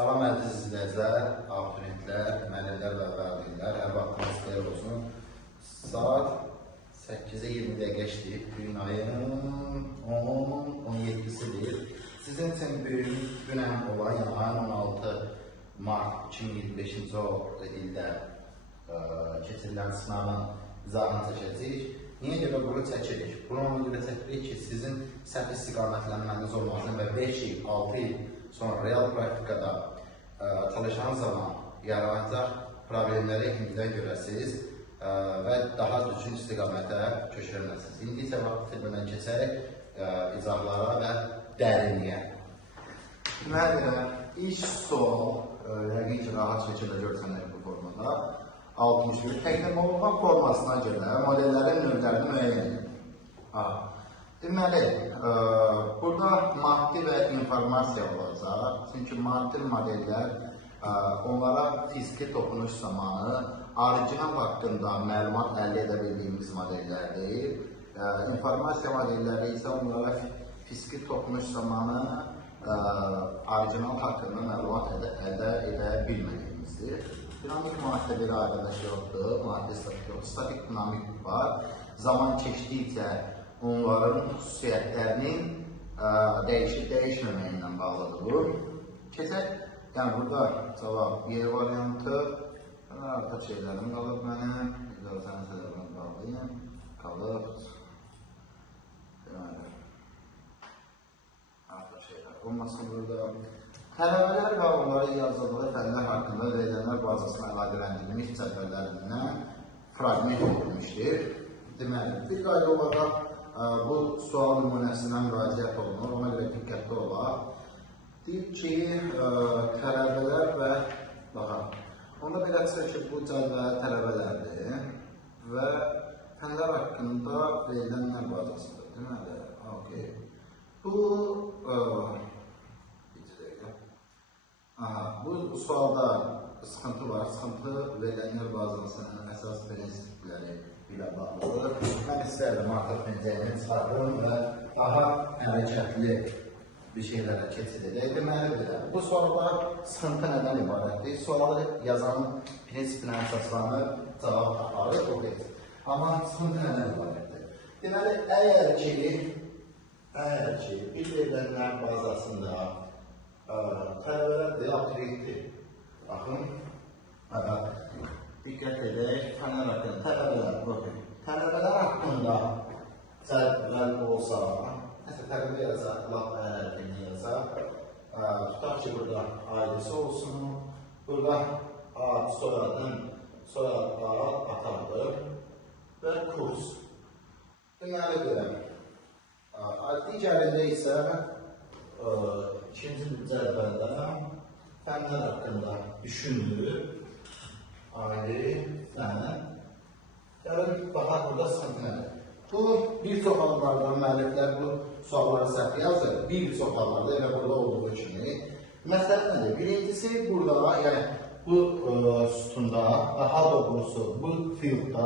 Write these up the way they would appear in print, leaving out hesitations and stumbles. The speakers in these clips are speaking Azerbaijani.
Salam əziz izləyicilər, abituriyentlər, müəllimlər və valideynlər, hər vaxtınız xeyir olsun. Saat 8-ə 20 dəqiqə işləyib, gün ayının 10-17-sidir. Sizin üçün günən olan, yəni ayın 16 mart 2025-ci ildə keçirilən sınavın izahını çəkəcəyik. Niyə görə bunu çəkirik? Bunu ona görə çəkirik ki, sizin səhv istiqamətlənməniz olmasın və 5 il, 6 il sonra real praktikada çalışan zaman yaranacaq problemləri indidən görəsiniz və daha düzgün istiqamətə köçürüləsiniz. İndi isə vaxt itirmədən keçərək izahlara və dərinliyə. Deməli, ilk sual, yəqin ki, rahat şəkildə görsənək bu formada. 61 təqdim formasına görə modellərin növlərini müəyyən edin. Deməli, burada maddi və informasiya olacaq. Çünki maddi modellər onlara fiziki toxunuş zamanı orijinal haqqında məlumat əldə edə bildiyimiz modellərdir. İnformasiya modelləri isə onlara fiziki toxunuş zamanı orijinal haqqında məlumat əldə edə bilmədiyimizdir. Dinamik mühitdə bir ayrılış yoxdur, maddi statik dinamik var. Zaman keçdikcə onların xüsusiyyətlərinin dəyişib-dəyişməməyi ilə bağlıdır. Keçək, yəni burada cavab Y variantı, artıq şeylərim qalıb mənim, icazəni sələbini bağlayayım, qalıb, deməli, artıq şeylər olmasın burada. Tələbələr və onları yazıldığı fənlər haqqında verilənlər bazasına əlaqələndirilmiş cədvəllərindən fraqment edilmişdir. Deməli, bir qayda olaraq bu sual nümunəsindən müraciət olunur, ona görə diqqətli olaq. Deyib ki, tələbələr və onda belə çıxır ki, bu cədvəl tələbələrdir və fənlər haqqında verilənlər bazasıdır. Deməli, bu sualda sıxıntı var. Sıxıntı verilənlər bazasının əsas prinsipləri ilə bağlıdır. Mən istərdim artıq pencəyini çıxardım və daha hərəkətli bir şeylərə keçid edək. Deməli, bu sualda sıxıntı nədən ibarətdir? Sualı yazanın prinsipinə əsaslanır, cavab taparıq, o deyil. Amma sıxıntı nədən ibarətdir? Deməli, əgər ki, bir verilənlər bazasında tələbələr abituriyentdir. Baxın, diqqət edək, fənlər haqqında, tələbələr haqqında cədvəl olsa, tələbə yazaq, laf əhəlini yazaq, tutaq ki, burada ailesi olsun, burada ad, soyad, atadır və kurs. Deməli görək, digərində isə ikinci cədvəldə fənlər haqqında düşünülür, ayrı, fən. Gəlin, baxaq burada sıxıntı nədir? Bu, bir çox hallarda müəlliflər bu sualları səhv yazır, bir çox hallarda elə burada olduğu kimi. Məsələ nədir? Birincisi burada, yəni bu sütunda, daha doğrusu bu fieldda,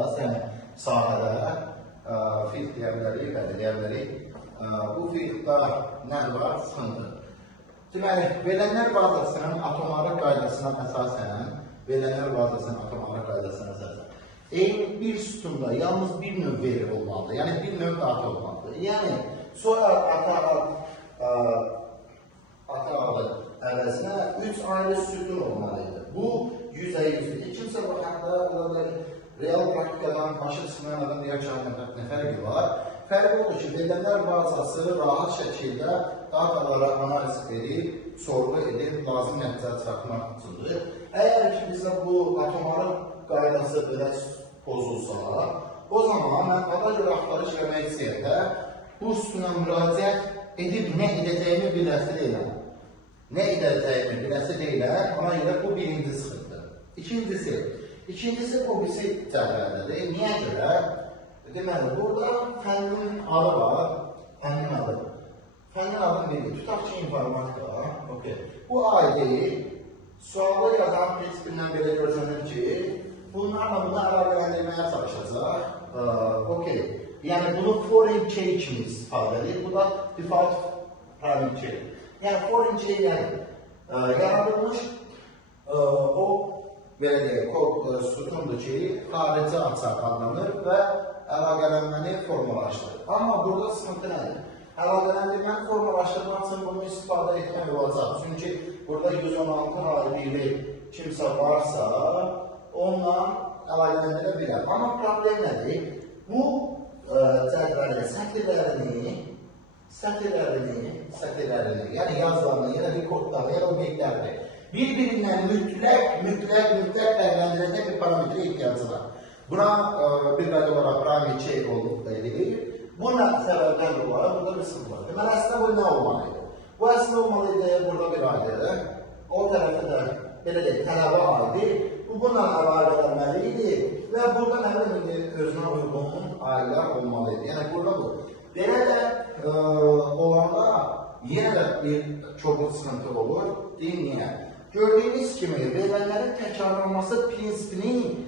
sahədə, field deyə bilərik, bu fieldda nə var? Sıxıntı. Deməli, verilənlər bazasının atomları qaydasına əsasən, eyni bir sütunda yalnız bir növ veri olmalıdır, yəni bir növ data olmalıdır. Yəni, soyad ata adı əvəzinə 3 ayrı sütun olmalıydı. Bu, 100%. Kimsə baxanda real praktikadan başı çıxmayan adam deyək ki, nə fərqi var? Fərqi odur ki, verilənlər bazası rahat şəkildə datalara analiz edib, sorğu edib, lazım nəticə çıxartmaq üçündür. Əgər ki, bizə bu atomların qaydası belə pozulsa, o zaman mən ada görə axtarış eləmək istəyəndə bu üstünə müraciət edib nə edəcəyimi biləsi deyiləm. Ona görə bu birinci sıxıntı. İkincisi o birisi cədvəldədir. Niyə görə? Deməli, burada fənnin adı var, fənnin adını bilir, tutaq ki, informatika. Bu aidi sualı yazan prinsipindən belə görünür ki, bunlarla bunu əlaqələndirməyə çalışacaq. Yəni, bunu foreign key kimi istifadə edir, bu da default private key. Yəni, foreign key yəni yaradılmış. O belə deyək, kod sütundur ki, xarici açar adlanır və əlaqələnməni formalaşdırır. Amma burada sıxıntı nədir? Əlaqələndirməni formalaşdırmaq üçün bunu istifadə etmək olacaq. Çünki burada 116 ayrı kimsə varsa, onunla əlaqələndirə bilər. Amma problem nədir? Bu cədvəlin sətirlərini, yəni yazılarını, ya da bir kodları, ya da obyektlərini bir-birindən mütləq fərqləndirəcək bir parametrə ehtiyacı var. Buna bir qədər olaraq parametri olub edilir. Bununla səbəbdən olaraq burada bir sıxıntı var. Deməli, əslində bu nə olmalıydı? Bu əslində olmalıydı, burada bir aydır. O tərəfdə də belə deyək, tələbə aydır. Bu bununla əlaqələnməliydi və burada nə bilim özünə uyğun aylar olmalıydı. Yəni burada bu. Belə də olanda yenə də bir çoxlu sıxıntı olur. Deyim niyə? Gördüyünüz kimi verilənlərin təkrarlanması prinsipini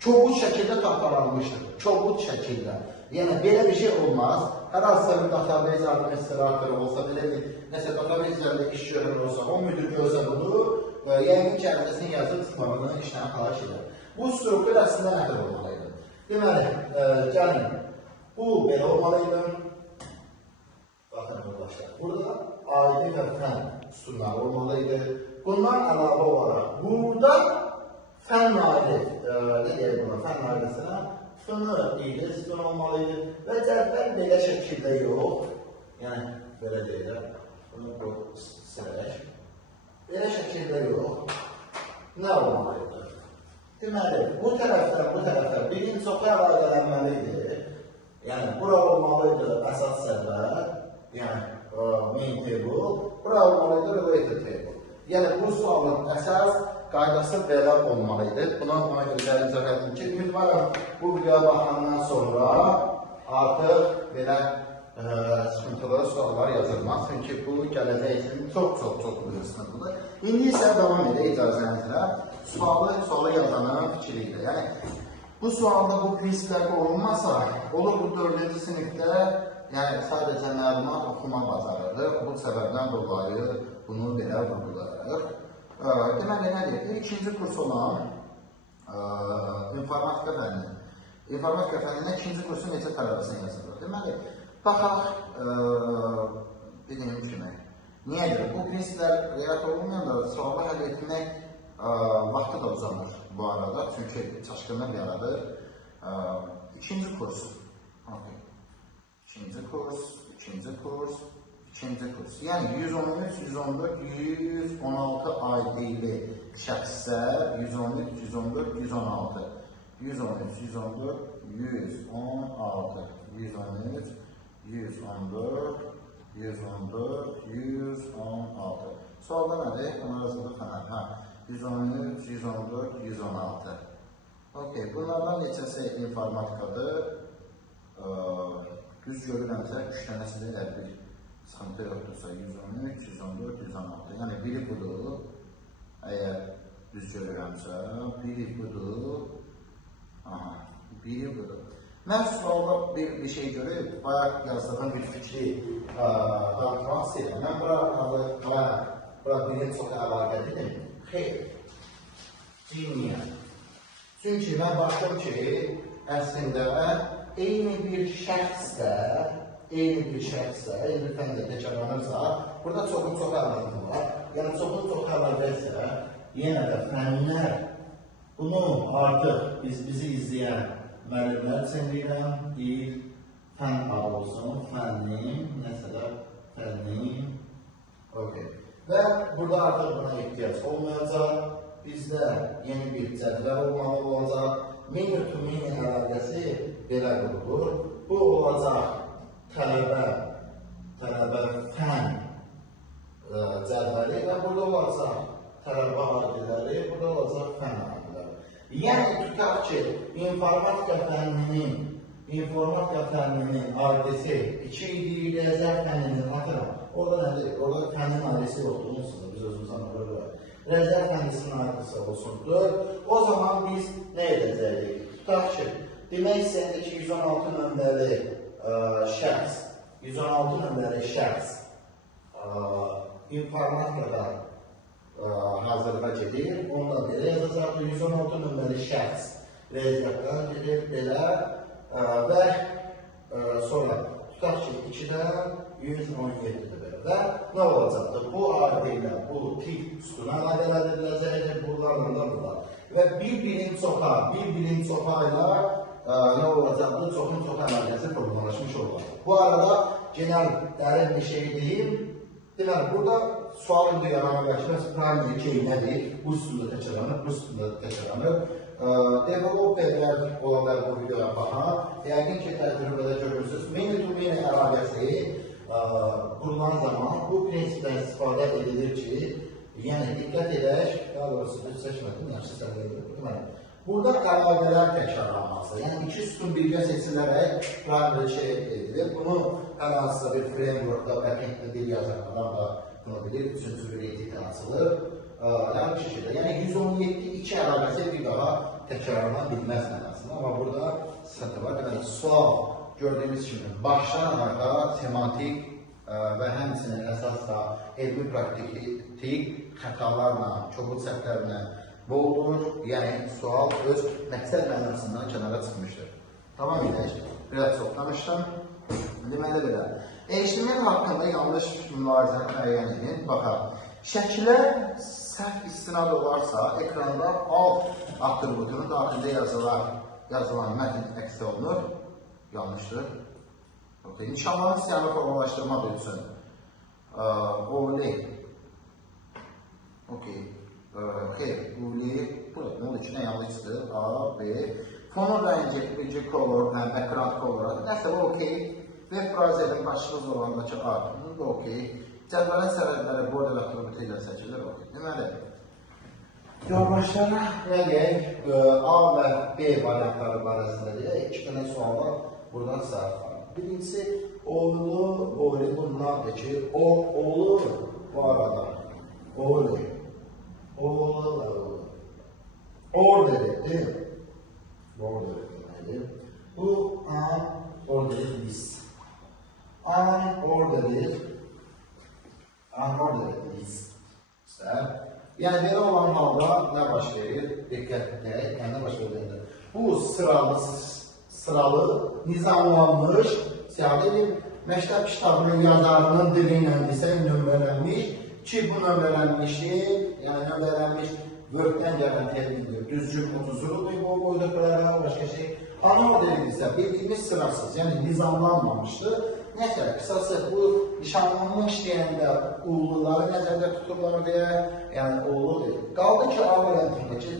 çobud şəkildə tapdalanmışdır. Çobud şəkildə. Yəni belə bir şey olmaz. Hər hansısa bir database administratoru olsa, belə bir nəsə database üzərində iş görür olsa, o müdür görsə bunu, yəqin kəlməsini yazıb çıxmamını işləni xalaş edər. Bu struktur əslində nədir olmalıydı? Deməli, gəlin, bu belə olmalıydı. Baxın, yoldaşlar, burada aidi və fən sütunları olmalıydı. Bundan əlavə olaraq, burada fən aidi, nə deyək buna, fən aidisinə fını ilə sütun olmalıydı və cədvəl belə şəkildə yox, yəni belə deyək, bunu silək, belə şəkildə yox, nə olmalıydı? Deməli, bu tərəfdən birinci çoxlu əlaqələnməliydi, yəni bura olmalıydı əsas səvər, yəni main table, bura olmalıydı related table. Yəni bu sualın əsas qaydası belə olmalıydı. Buna görə izah edim ki, ümidvarım bu videoya baxandan sonra artıq belə sıxıntılı suallar yazılmaz. Çünki bu gələcək üçün çox böyük sıxıntıdır. İndi isə davam edək icazənizlə. Sualı yazanın fikri ilə. Yəni bu sualda bu prinsiplər olunmasa, olur bu 4-cü sinifdə yəni sadəcə məlumat oxuma bacarırıq. Bu səbəbdən dolayı bunu belə vurgularıq. Deməli, nə deyək? İkinci kurs olan informatika fənni. İnformatika fənnində ikinci kursun necə tələbəsinə yazılır? Deməli, baxaq, dediyim kimi, niyə görə? Bu prinsiplər riayət olunmayanda sualı həll etmək vaxtı da uzanır bu arada. Çünki çaşqınlıq yaradır. İkinci kurs. İkinci kurs. Yəni 113, 114, 116 aidili şəxslər 113, 114, 116 113, 114, 116 113, 114, 114, 116 Sualda nədir? Ona yazılır fənər. 113, 114, 116 Okey, bunlardan neçəsi informatikadır? Düz görürəmsə, 3 dənəsi də bir sıxıntı yoxdursa, 113, 114, 116 Yəni biri budur, əgər düz görürəmsə, biri budur, biri budur. Mən sualda bir şey görüb, bayaq yazdığım bir fikri dağıtmaq istəyirəm. Mən bura birini çox əlaqə edim. Xeyr, cinniyə. Çünki mən baxdım ki, əslində eyni bir şəxsdə, eyni fəndə təkrarlanırsa, burada çox əlaqə var. Yəni çox əlaqə isə, yenə də fənlər, bunu artıq bizi izləyən müəllimlər üçün deyirəm, fən adı olsun, fənnim, nəsələr, fənnim, və burada artıq buna ehtiyac olmayacaq, bizdə yeni bir cədvəl olmalı olacaq, mini to mini əlaqəsi belə qurulur. Bu olacaq tələbə fən cədvəli və burada olacaq tələbə adiləri, burada olacaq fən adiləri. Yəni tutaq ki, informatika fənninin adisi 2 idi, rəzər fənninin atıram. Orada nədir? Orada fənnin adisi yoxdur, unutsunuz, biz özümüzdən orada. Rəzər fənnisinin adisi olsundur. O zaman biz nə edəcəyik? Tutaq ki, demək istəyəndə ki, 116 nömrəli şəxs informatikada hazırlığa gedir. Onunla belə yazacaqdır. 116 nömrəli şəxs riyaziyyatdan gedir belə və sonra tutaq ki 2-dən 117-dir belə və nə olacaqdır? Bu adı ilə bu tip sütuna əlaqələndiriləcəkdir. Buralarla da bunlar. Və bir birim çoxa ilə nə olacaqdır? Çoxun çox əlaqəsi formalaşmış olur. Bu arada genel dərin bir şey deyil. Deməli, burada sualın duyarana bəlkə primary key nədir? Bu üstündə təkrarlanır, bu üstündə təkrarlanır. Developerlər olanlar bu videoya baxan, yəqin ki, təcrübədə görürsünüz. Many-to-many əlaqəsi qurulan zaman bu prinsipdən istifadə edilir ki, yəni diqqət edək, daha doğrusu düz seçmədim, yaxşı səviyyədə. Burada əlaqələr təkrarlanması, yəni iki sütun birgə seçilərək primary key edilir. Bunu hər hansısa bir frameworkda, backenddə dil yazan adam da bunu bilir, üçüncü bir etikdən açılır. Yəni bu şəkildə, yəni 117 iki əlaqəsi bir daha təkrarlana bilməz mənasında. Amma burada sıxıntı var. Deməli, sual gördüyümüz kimi başdan arxa semantik və həmçinin əsasda elmi praktik xətalarla, kobud səhvlərlə boldur. Yəni sual öz məqsəd mənasından kənara çıxmışdır. Tamam edək. Biraz çox danışdım. Deməli belə. HTML haqqında yanlış mülarizəni müəyyən edin. Baxaq. Şəkilə səhv istinad olarsa, ekranda alt atributunun daxilində yazılan mətn əks olunur. Yanlışdır. Nişanların siyahını formalaşdırmaq üçün xeyr, burada onun içində yanlışdır. A, B. Fonun rəngi, bilgi color, background color. Nəsə bu okey. Web browserin başımız olandakı A. Bu okey. Cədvəlin sərhədləri border atributu ilə seçilir. Deməli, yoldaşlara nə deyək? A və B variantları barəsində deyək. İki dənə sual var. Buradan səhv var. Birincisi, oğlu bunlardır ki, oğlu bu arada. Oğlu. Orderi, değil mi? Orderi deməkdir. Bu orderi list. Unordered list. Yəni belə olan halda nə baş verir? Diqqət edək. Yəni nə baş verir? Bu sıralı, nizamlanmış, məktəb kitabının yazarının dili ilə desək nömrələnmiş ki, bu nömrələnmişdir, yəni nömrələnmiş Word-dən gələn termindir, düzgün 30-ludur, bu boyda başqa şey. Unordered isə bildiyimiz sırasız, yəni nizamlanmamışdır. Nəsə, qısası bu nişanlanmış deyəndə uğurluları nəzərdə tuturlar deyə, yəni uğurlu deyil. Qaldı ki, A variantındakı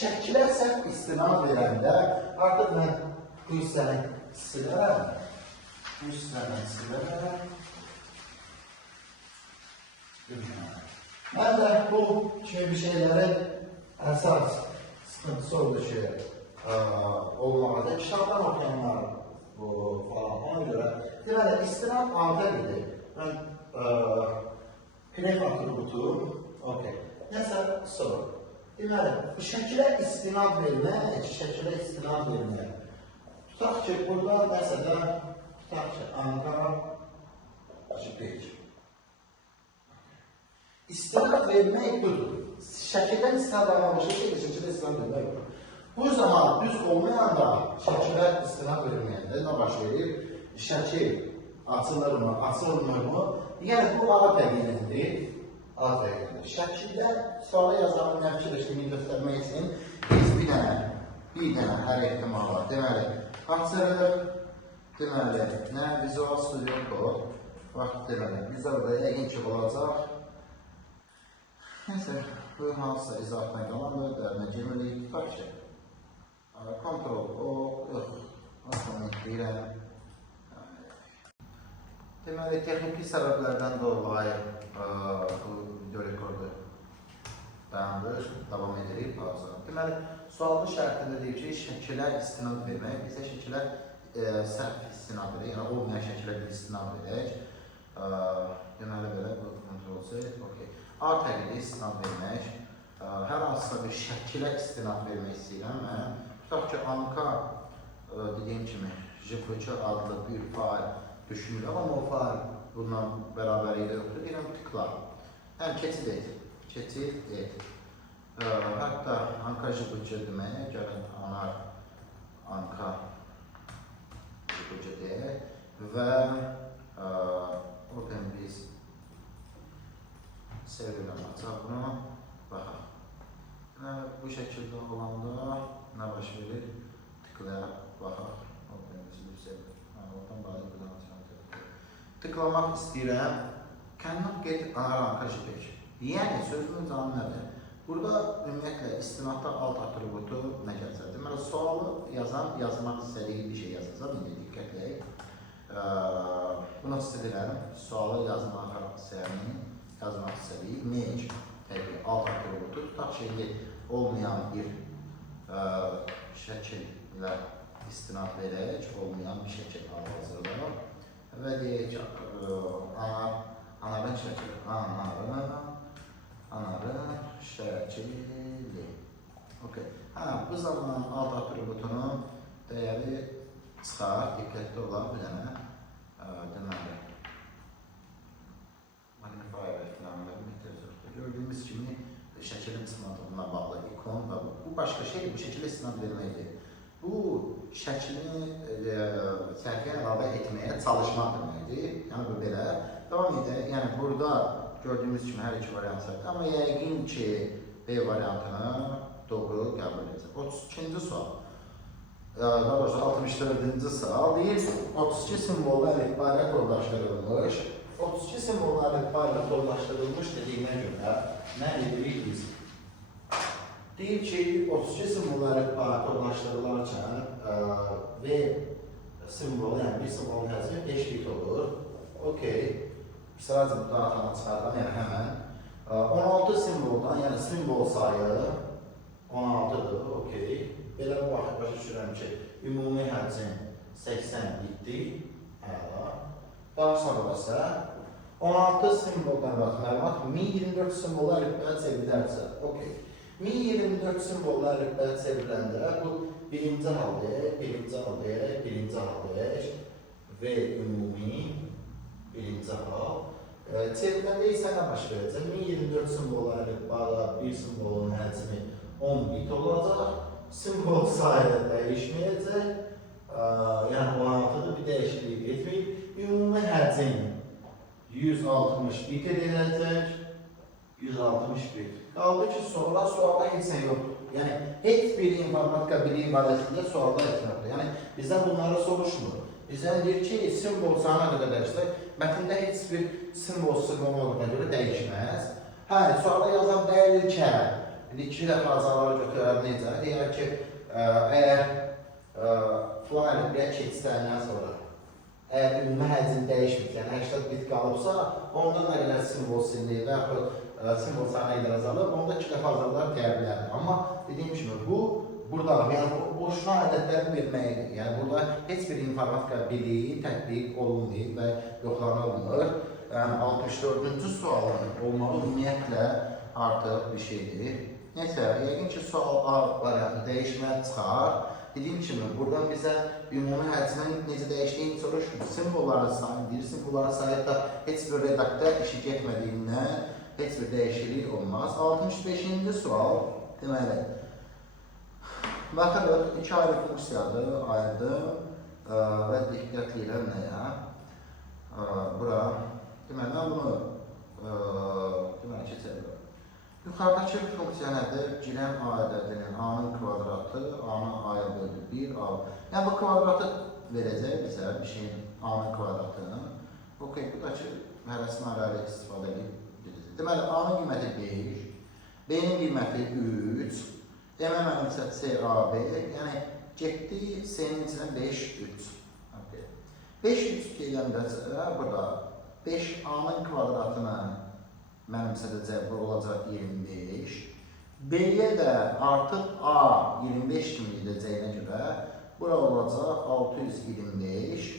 şəkilə səhv istinad verəndə, artıq mən bu hissəni silərəm. Mən də bu kimi bir şeylərin əsas sıxıntısı oldu ki, olmamalıdır. Kitabdan okuyanlar bu falan, ona görə. Deməli, istinad A-da gedir. Mən pref atributu, nəsə soru. Deməli, şəkilə istinad vermək, tutaq ki, burada məsələ, tutaq ki, Ankara, istinad vermək budur. Şəkildən istinad almamışıq ki, şəkildə istinad vermək budur. Bu zaman düz olmayanda şəkilə istinad verməyəndə nə baş verir? Şəkil açılırmı, açılmırmı? Yəni bu A təqiyindir. Şəkildə suala yazarın nə fikirləşdiyini göstərmək üçün biz bir dənə hər ehtimal var. Deməli, açılır. Deməli, nə? Visual Studio Code. Vaxt deməli, bizdə burada yəqin ki olacaq. Neyse, bu hansısa izahatdan qalan növlərlə cəməliyik. Tutaq ki, Ctrl-O, deyirəm. Deməli, texniki səbəblərdən dolayı bu video rekordu dayandır, davam edirik. Deməli, sualın şərtində deyir ki, şəkilə istinad vermək, bizə şəkilə səhv istinad edək, yəni olmayan şəkilə bir istinad edək. Deməli, belə, bu Ctrl-C, okey. A təqidi istinad vermək, hər hansısa bir şəkilə istinad vermək istəyirəm mən. Tutaq ki, Anka dediyim kimi JPC adlı bir fail düşünür, amma o fail bundan bərabərlikdə yoxdur. Deyirəm, tıkla. Yəni, keçid et. keçid et. Hətta Anka Jibucu deməyə gəlin Anka Jibucu deyək və OpenBiz serverdən açaq bunu. Baxaq. Bu şəkildə olanda nə baş verir? Tıklayaq, baxaq. Tıklamaq istəyirəm. Cannot get Anka JPEG. Yəni, sözümün canı nədir? Burada ümumiyyətlə istinadda alt atributu nə gəlsə? Deməli, sualı yazmaq istədiyi bir şey yazacaq. İndi diqqətləyək. Bunu istəyirəm. Sualı yazmaq istədiyi mage. Təbii, alt atributu. Tutaq şeyli olmayan bir şəkil ilə istinad verək. Olmayan bir şəkil hazırlayaq. Və deyək ki, anarın şəkili. Anarın şəkili. Bu zaman alt atributunun dəyəri çıxar. Diqqətli olan bir dənə deməli. Magnifier gördüyümüz kimi şəkilin istinadına bağlı ikon və bu başqa şey, bu şəkilə istinad verməkdir. Bu şəklini səhviyyə əlavə etməyə çalışmaq deməkdir. Yəni bu belə. Davam edək. Yəni burada gördüyümüz kimi hər iki variant səhvdir. Amma yəqin ki B variantını doğru qəbul edəcək. 32-ci sual. Daha doğrusu 64-cü sual deyir. 32 simvollu əlifba ilə kodlaşdırılmış. 32 simvollu əlifba ilə kodlaşdırılmış dediyinə görə nə edirik biz? Deyir ki, 32 simvollu əlifba kodlaşdırılarkən V simvolu, yəni bir simvolun həcmi 5 bit olur. Okey. Sıracı bu datanı çıxardan, yəni həmən. 16 simvoldan, yəni simvol sayı 16-dır, okey. Belə başa düşürəm ki, ümumi həcm 80 bitdir. Daha sonra isə 16 simvoldan məlumat 1024 simvolu əlifbəyə çevrilərsə, okey. 1024 simvolu əlifbəyə çevriləndə bu birinci hal deyək və ümumi birinci hal. Çevriləndə isə nə baş verəcək? 1024 simvolu əlifbədə bir simvolun həcmi 10 bit olacaq. Simvol sayı dəyişməyəcək. Yəni 16-da bir dəyişiklik etməyib. Ümumi həcm 160 bit ediləcək. 160 bit. Qaldı ki, sualda heç nə yoxdur. Yəni, heç bir informatika biliyi barəsində sualda heç nə yoxdur. Yəni, bizdən bunları soruşmur. Bizdən deyir ki, simvol sayına qədər dəyişsə, mətndə heç bir simvol olduğuna görə dəyişməz. Sualda yazan deyir ki, iki dəfə azaları götürər necə? Deyər ki, əgər filan əlifbəyə keçsəndən sonra, əgər ümumi həcm dəyişmir, yəni 80 bit qalıbsa, onda nə qədər simvol silinir və yaxud simvol sayına qədər azalır, onda iki dəfə azallar deyə bilərdir. Amma dediyim kimi, bu burada, yəni boşuna ədədləri verməkdir. Yəni burada heç bir informatika biliyi tətbiq olunmayıb və yoxlanılmır. Yəni 64-cü sualın olmağı ümumiyyətlə artıq bir şeydir. Neysə, yəqin ki, sual A variantı dəyişmə çıxar. Dediyim kimi, buradan bizə ümumi həcmin necə dəyişdiyini soruşdur. Simvolların sayını deyir, simvolların sayı da heç bir redaktə işi getmədiyindən heç bir dəyişiklik olmaz. 65-ci sual, deməli, baxırıq, iki ayrı funksiyadır, ayırdım və diqqətliyirəm nəyə? Bura, deməli, mən bunu keçəlim. Yuxarıdakı funksiya nədir? Girən A ədədinin A-nın kvadratı, A-nın A-ya böldü 1, A. Yəni, bu kvadratı verəcək bizə bir şeyin A-nın kvadratını. Okey, bu da ki, hərəsini arayla istifadə edib. Deməli, A-nın qiyməti 5, B-nin qiyməti 3, M-ə mənimsə C-A-B, yəni getdi C-nin içinə 5, 3. 5, 3 deyiləndə burada 5 A-nın kvadratını mənimsədəcək, bu olacaq 25. B-yə də artıq A 25 kimi edəcəyinə görə bura olacaq 625.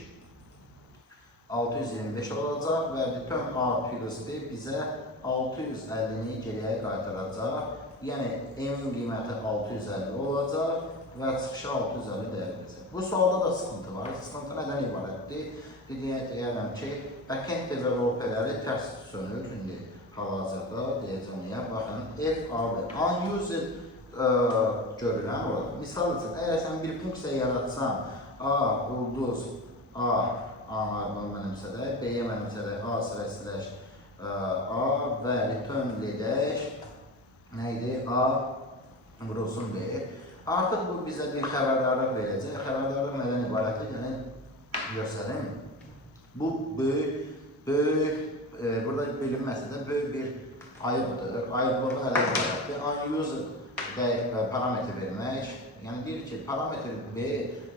625 olacaq və bütün A plus-də bizə 650-ni geriyə qaytaracaq. Yəni, M-in qiyməti 650 olacaq və çıxışı 650 dəyərləyəcək. Bu sualda da sıxıntı var. Sıxıntı nədən ibarətdir? Deyərəm ki, backend developerləri tərs sönür. hal-hazırda deyəcəm niyə. Baxın, FAB unused görürəm orada. Misal üçün, əgər sən bir funksiya yaratsan, A ulduz A mənimsədək, B-yə mənimsədək, A slash A və return edək, nə idi? A vurulsun B. Artıq bu bizə bir xəbərdarlıq verəcək. Xəbərdarlıq nədən ibarətdir? Yəni, göstərim. Bu böyük, burada bilinməsə də böyük bir ayıbdır. Ayıblığı nədən ibarətdir? Unused parametr vermək. Yəni, deyir ki, parametr B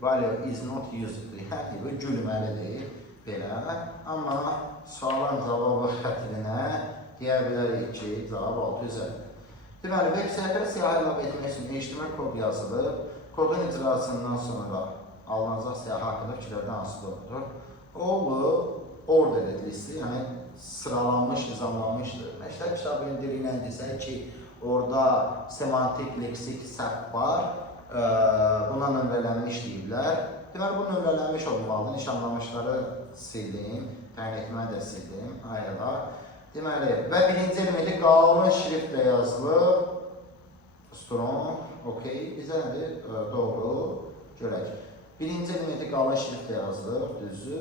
value is not used. Yəni, bu gülməlidir. Belə. Amma sualın cavabı xətrinə deyə bilərik ki, cavab 650. Deməli, veb səhifəni siyahı əlavə etmək üçün HTML kod yazılır. Kodun icrasından sonra alınacaq siyahı haqqında fikirlərdən hansı doğrudur? O, order edilisi, yəni sıralanmış, nizamlanmışdır. Məktəb kitabının dili ilə desək ki, orada semantik, leksik səhv var, buna nömrələnmiş deyiblər. Deməli, bu nömrələnmiş olmalıdır, nişanlamışları sildim, təyin etməni də sildim, ayrıda. Deməli, və birinci elementi qalın şriftlə yazılır. Strong, okey. Bizə nədir? Doğru. Görək. Birinci elementi qalın şriftlə yazılır. Düzü.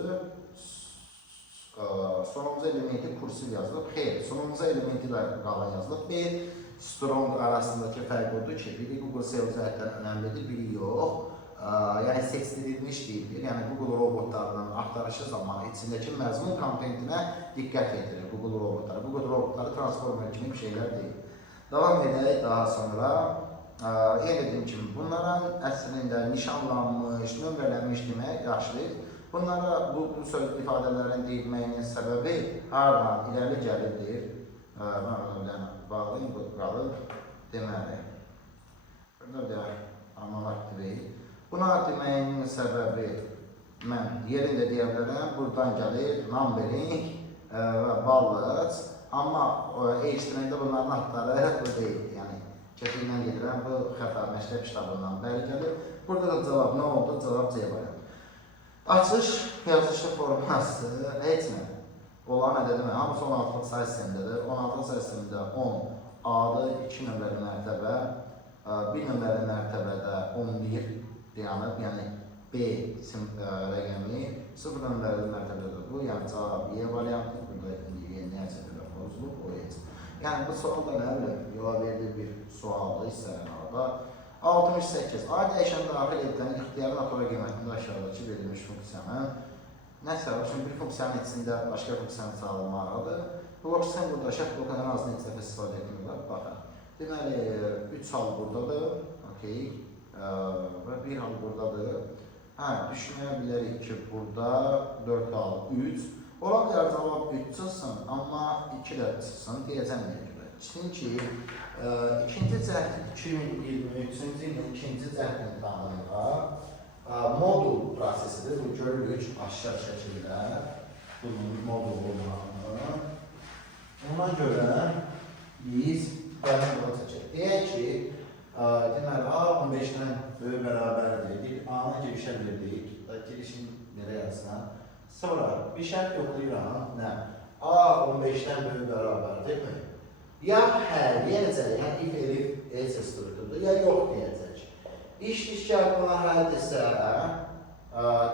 Sonuncu elementi kursiv yazılır. Xeyr, sonuncu elementi də qalın yazılır. Bir, strong arasındakı fərq odur ki, biri Google SEO cəhətdən önəmlidir, biri yox. Yəni seçdirilmiş deyildir. Yəni Google robotlarının axtarışı zamanı içindəki məzmun kontentinə diqqət yetirir Google robotları. Google robotları transformer kimi bir şeylər deyil. Davam edək daha sonra. Dediyim kimi, bunların əslində nişanlanmış, nömrələnmiş demək yaxşıdır. Bunlara bu söz ifadələrin deyilməyinin səbəbi haradan irəli gəlirdir. Bağlayın, bu qalır. Deməli, burada da amal aktivəyir. Buna deməyinin səbəbi mən yerində deyə bilərəm, buradan gəlir numbering və bullets, amma HTML-də bunların adları bu deyil. Yəni, kesinliklə gedirəm, bu xəta məktəb kitabından bəri gəlir. Burada da cavab nə oldu? Cavab C variantı. Açış yazışı forması heç nə. Olan nə dedim? Hamısı 16-lıq sayı sistemindədir. 16-lıq sayı sistemində 10 A-dır, 2 nömrəli mərtəbə, 1 nömrəli mərtəbədə 11 dayanıb, yəni B rəqəmi 0 nömrəli mərtəbədə bu, yəni cavab Y variantı, burada nəsə belə pozulub, o heç. Yəni bu sual da nə bilim, yola verdiyi bir sualdır hissələnarda. 68. A dəyişən daxil edilən ixtiyarın atora qiymətində aşağıdakı verilmiş funksiyanın nəsə, bir funksiyanın içində başqa funksiyanı çağırılmalıdır. Bu funksiyan burada şərt blokanın azını heç dəfə istifadə edilmirlər. Baxın, deməli 3 hal buradadır, okey. Və bir hal buradadır. Düşünə bilərik ki, burada 4 hal 3. Ola bilər cavab 3 çıxsın, amma 2 də çıxsın, deyəcəm nəyə görə. Çünki ikinci cəhd 2023-cü ilin ikinci cəhd imtahanında modul prosesidir. Bu görürük aşağı şəkildə bunun modul olmağını. Ona görə biz bərabər çəkək. Deyək ki, deməli, A 15-dən böyük bərabərdir. A-nı girişə verdik. Girişin nerə yazsan. Sonra bir şərt yoxlayıram. Nə? A 15-dən böyük bərabərdir mi? Ya hə deyəcək, yəni if elif else strukturdur, ya yox deyəcək. İşgər buna hə desə,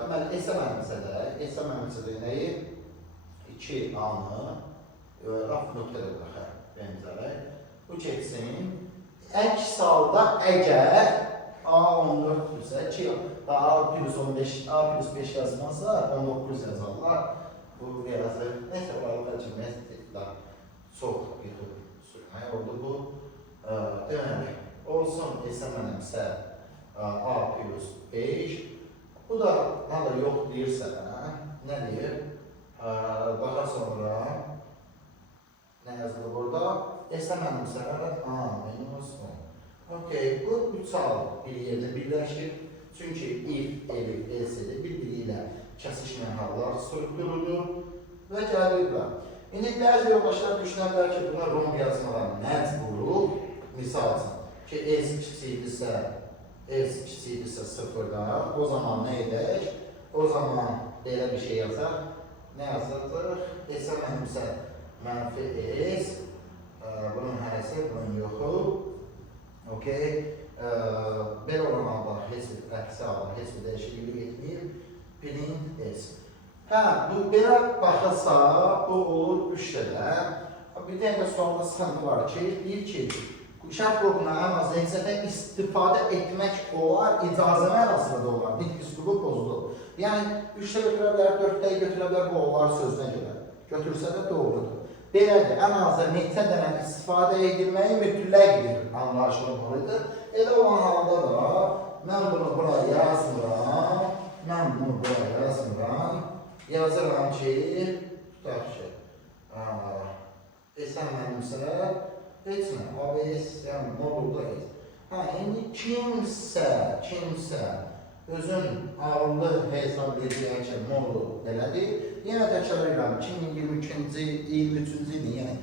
deməli, else mənimsədə nəyi? 2 A-nı raf nöqtədə baxaq, benzərək. Bu keçsin. Əks halda əgər A14-dürsə, ki, A plus 5 yazmazsa 19 yazarlar. Bu yazır. Neyse, oralı cümlə çox yıxıb sürmək oldu bu. Deməli, olsun mənimsə A plus 5. Bu da hala yox deyirsə, nə deyir? Daha sonra nə yazılır burada? Mənimsə A minus 10. Okey, bu 3 hal bir yerdə birləşir. Çünki if, elif, elsedir, bir-biri ilə kəsişməyən hallar strukturudur və gəlirlər. İndi bəzi yoldaşlar düşünərlər ki, buna rom yazmadan məcburur. Misal üçün ki, s kiçikdirsə 0-dan, o zaman nə edək? O zaman belə bir şey yazaq. Nə yazılır? Mənimsə mənfi s Bunun hərəsi, bunun yoxu. Okey. Belə olan halda heç bir əksi halda heç bir dəyişiklik etməyib. Print S. Hə, bu belə baxılsa, bu olur 3 dənə. Bir dənə də sualda sıxıntı var ki, deyir ki, şərt qrupuna ən az neçədən istifadə etmək olar, icazə mənasında da olar, bitki üslubu pozulur. Yəni, 3-də götürə bilər, 4-də götürə bilər, bu olar sözünə görə. Götürsə də doğrudur. Belədir, ən azı neçədən istifadə edilməyi mütləqdir anlaşılmalıdır. Elə olan halda da, mən bunu buraya yazmıram, yazıram ki, tutaq ki, sən mənimsə, heç nə, ABS, yəni modulda heç. İndi kimsə özün ağırlı hesab edəcək ki, modul belədir. Yenə təkrar edirəm, 2022-ci, 23-cü ilin, yəni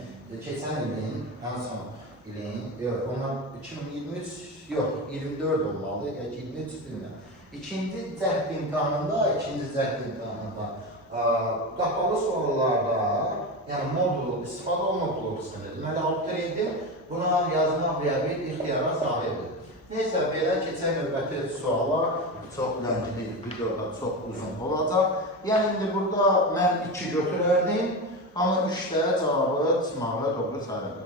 keçən ilin, ən son ilin, yox, onlar 2023, yox, 24 olmalı, 23 bilməm. İkinci cəhd imtahanında, qapalı sorularda, yəni modul istifadə olunub qısmında. Deməli, abituriyenti buna yazmaq və ya bir ixtiyara sahibdir. Neysə, belə keçən növbəti suallar çox ləngili, videoda çox uzun olacaq. Yəni, indi burada mən 2 götürərdim, amma 3-də cavabı çıxmağı doğru sayılır.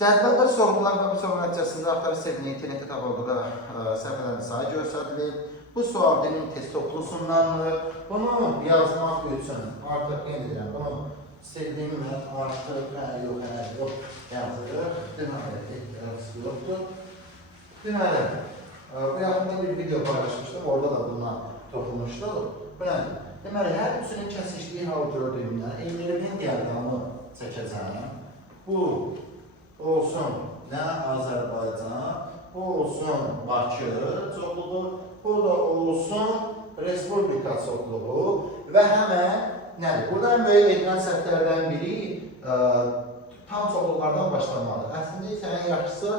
Cədvəldə sorğular və bu sorğu nəticəsində axtarış sevdiyi internetdə tapıldığı səhifələrin sayı göstərilir. Bu sual dilin test toplusundandır. Bunu yazmaq üçün artıq yenə deyirəm, bunu sevdiyim mən artıq yox yazırıq. Deməli, ehtiyacı yoxdur. Deməli, bu yaxında bir video paylaşmışdım, orada da bundan toxunmuşdu. Deməli, hər üçünün kəsişdiyi hal gördüyümdən ellərinin diaqramını çəkəcəm. Bu olsun nə Azərbaycan, bu olsun Bakı çoxluğu, bu da olsun Respublika çoxluğu və həmən nədir? Burada ən böyük edilən səhvlərdən biri tam çoxluqlardan başlamalıdır. Əslində isə ən yaxşısı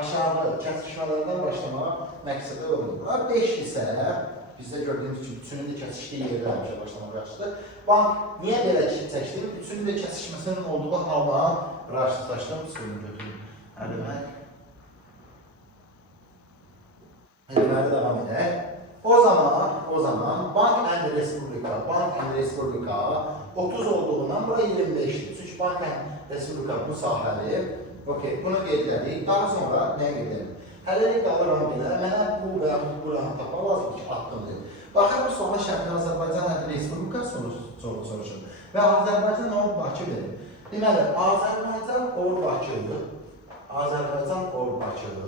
aşağı kəsişmələrdən başlamaq məqsədə olur. Bunlar 5 isə bizdə gördüyümüz üçün üçünün də kəsişdiyi yerdə həmişə başlamaq yaxşıdır. Bank niyə belə çəkdim? Üçünün də kəsişməsinin olduğu halda raşlaşdım, suyunu götürüm. Deməli davam edək. O zaman Bank and Respublika 30 olduğundan bura 25'dir. Çünki Bank and Respublika bu sahəli. Okey, bunu qeyd edirik. Daha sonra nəyə qeyd edirik? Hələlik qalıram belə, mənə bu və yaxud bu rəhamı tapmaq lazım ki, addımdır. Baxın, bu suala şərtli Azərbaycan and Respublika soruşur və Azərbaycan or Bakı verir. Deməli, Azərbaycan or Bakını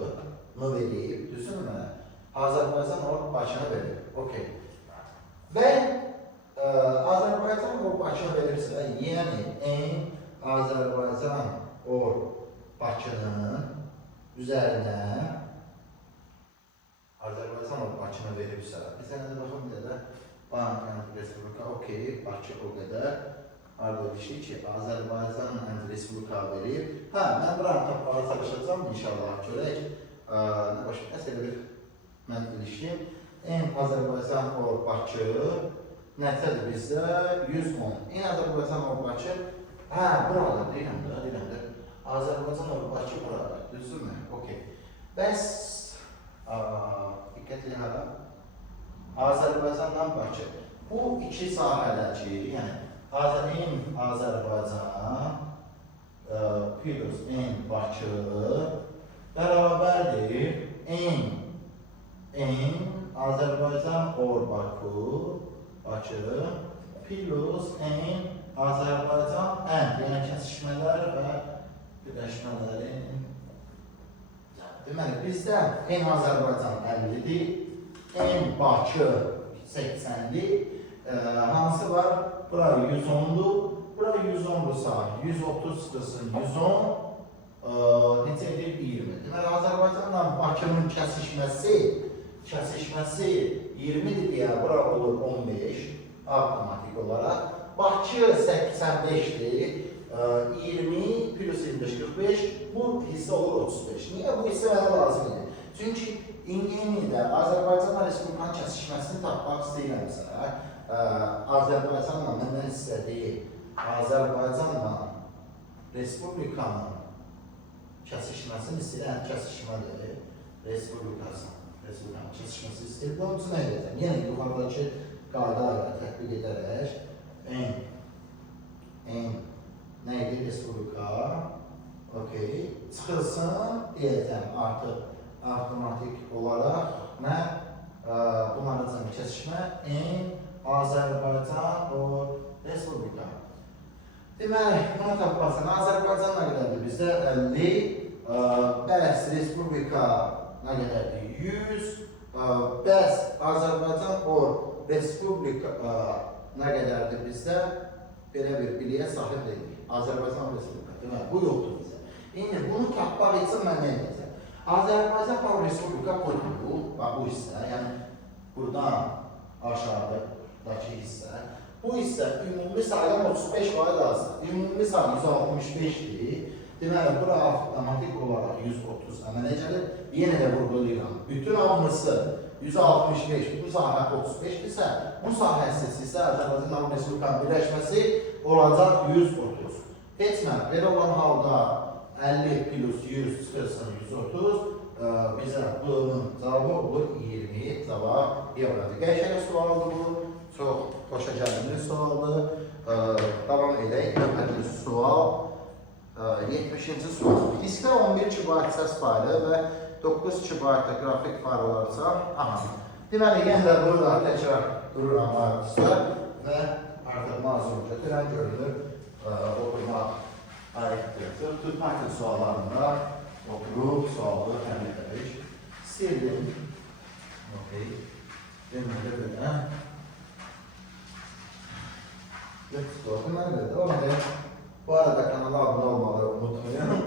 verib, düzünmü? Azərbaycan or Bakını verir. Okey. Və Azərbaycan or Bakını verirsə, yəni Azərbaycan or Bakının üzərinə Azərbaycan or Bakını veribsə, biz sənə də baxım dedə, Bank and Respublika, okey, Bakı o qədər. Arada bir şey ki, Azərbaycan and Respublika verib. Mən buranı tapmağa çalışacağım, inşallah görək. Nə başqa, əsələ bir mən ilişim. Azərbaycan or Bakı, nəticədir bizdə 110. Azərbaycan or Bakı, burada, deyiləm. Azərbaycan or Bakı burada, düzdürmü? Okey. Bəs, diqqətli hələ, Azərbaycandan Bakı. Bu iki sahələr ki, yəni, Azərbaycan plus Bakı bərabərdir Azərbaycan or Bakı plus Azərbaycan yəni kəsişmələr və birləşmələrin. Deməli, bizdə Azərbaycan 50-dir, Bakı 80-dir. Hansı var? Bura 110'dur. Bura 110'dursa 130 qısın 110 neçə edir? 20. Deməli, Azərbaycanla Bakının kəsişməsi 20'dir deyə bura olur 15 avtomatik olaraq. Bakı 85'dir. 20 plus 25 45. Bu hissə olur 35. Niyə bu hissə mənə lazım edir? Çünki İngilizcə Azərbaycanla Respublikanın kəsişməsini tapmaq istəyirəmsə, Azərbaycanla məndən istədiyi Azərbaycanla Respublikanın kəsişməsini istəyir. Yəni kəsişmədir. Respublikanın kəsişməsi istəyir. Bunun üçün nə edəcəm? Yəni yuxarıdakı qayda ilə tətbiq edərək n nə edir? Respublika çıxılsın deyəcəm artıq avtomatik olaraq mən bunların kəsişmə n Azərbaycan Respublika. Deməli, buna tapmasın. Azərbaycan nə qədərdir? Bizdə 50, bəs Respublika nə qədərdir? 100, bəs Azərbaycan Respublika nə qədərdir? Bizdə belə bir biliyə sahib deyilik. Azərbaycan Respublika. Deməli, bu yoxdur bizə. İndi bunu tapmaq üçün mən nə edəcəm? Azərbaycan Respublika bu hissə, yəni buradan aşağıdakı hissə. Bu hissə ümumi sayıdan 35% azdır. Ümumi sayı 165'dir. Deməli, bura avtomatik olaraq 130 əmələ gəlir. Yenə də vurğulayıram. Bütün hamısı 165, bu sahə 35-dirsə, bu sahəsi isə Azərbaycan Respublikanın birləşməsi olacaq 130. Heç nə, belə olan halda 50 plus 100 çıxırsın 130. Bizə bunun cavabı olur 20 cavab yevradır. Qəşəng sualdır bu. Çox xoşa gəlmir sualdır. Davam edək. Növbəti sual 70-ci sual. Diskdə 11 kibayt səs faylı və 9 kibaytda qrafik fayl olarsa, deməli, yenə də burada təkrar dururam ayaqüstə və artıq mazlum götürən görünür oturmaq ayıqdır. Tutmaq suallarında oturub sualı həll edərik. Sildim. Deməli, belə. Bu arada kanala abone olmaları unutmayın.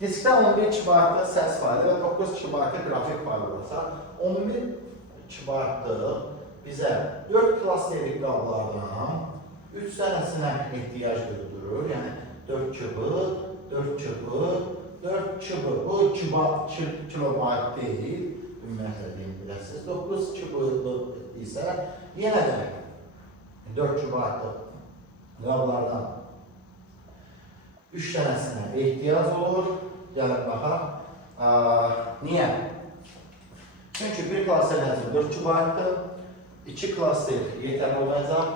Diskdə 11 kibaytlı səs faylı və 9 kibaytlı qrafik faylı olursa, 11 kibaytlı bizə 4 klasterik qablardan 3 dənəsinə ehtiyac duyulur. Yəni 4 çubuq, 4 çubuq, 4 çubuq. Bu kilobayt deyil. Ümumiyyətlə deyim biləsiniz. 9 çubuqlu isə yenə də 4 kibaytlı qablardan 3 dənəsinə ehtiyac olur. Gəlib baxaq. Niyə? Çünki bir klaster həcmi 4 kibaytdır. 2 klaster yetərli olacaq.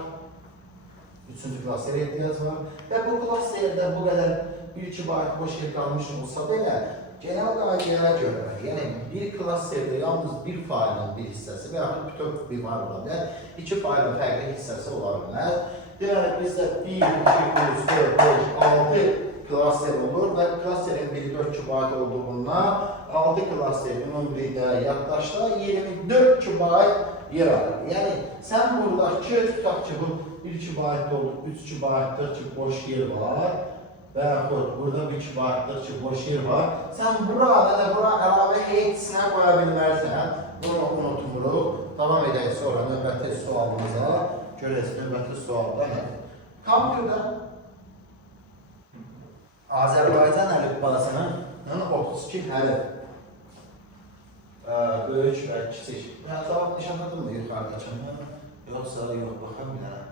3-cü klaster ehtiyac var. Və bu klasterdə bu qədər 1 kibayt boş yer qalmış olsa belə, genel qaydaya görə, yəni bir klasterdə yalnız bir faylın bir hissəsi və yaxud bütöv bir var ola bilər, 2 faylın fərqli hissəsi ola bilər. Deməli, bizdə 1, 2, 3, 4, 5, 6 klaster olur və klasterin biri 4 kibayt olduğundan 6 klasterin ümumilikdə yaddaşda 24 kibayt yer alır. Yəni, sən buradakı tutaq ki, bu 1 kibaytda olur, 3 kibaytdır ki, boş yer var və yaxud burada 1 kibaytdır ki, boş yer var. Sən bura əlavə heyətisinə qoya bilmərsən, bunu unutmuruq. Davam edək sonra növbəti sualımıza. Görəcək, növbəti sualda nədir? Kompüterdə Azərbaycan əlifbasının 32 hərf böyük və kiçik. Cavab nişanladın mı yuxarıdakını? Yoxsa yox, baxa bilərəm.